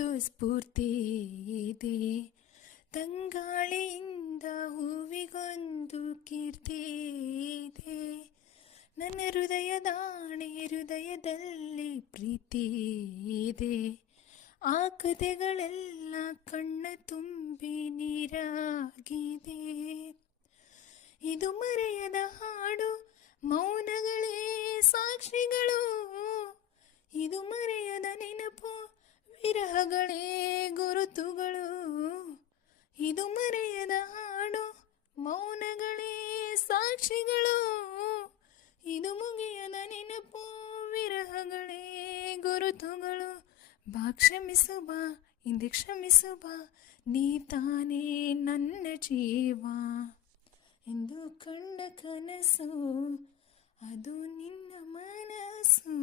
ಒಂದು ಸ್ಫೂರ್ತಿ ಇದೆ, ತಂಗಾಳಿಯಿಂದ ಹೂವಿಗೊಂದು ಕೀರ್ತಿ ಇದೆ. ನನ್ನ ಹೃದಯದಾಣೆ ಹೃದಯದಲ್ಲಿ ಪ್ರೀತಿ ಇದೆ, ಆ ಕಥೆಗಳೆಲ್ಲ ಕಣ್ಣ ತುಂಬಿ ನೀರಾಗಿದೆ. ಇದು ಮರೆಯದ ಹಾಡು, ಮೌನಗಳೇ ಸಾಕ್ಷಿಗಳು. ಇದು ಮರೆಯದ ನೆನಪು, ವಿರಹಗಳೇ ಗುರುತುಗಳು. ಇದು ಮರೆಯದ ಹಾಡು, ಮೌನಗಳೇ ಸಾಕ್ಷಿಗಳು. ಇದು ಮುಗಿಯದ ನೆನಪು, ವಿರಹಗಳೇ ಗುರುತುಗಳು. ಬಾ ಕ್ಷಮಿಸು ಬಾ, ಇಂದು ಕ್ಷಮಿಸು ಬಾ, ನೀ ತಾನೇ ನನ್ನ ಜೀವ ಎಂದು ಕಂಡ ಕನಸು, ಅದು ನಿನ್ನ ಮನಸ್ಸು.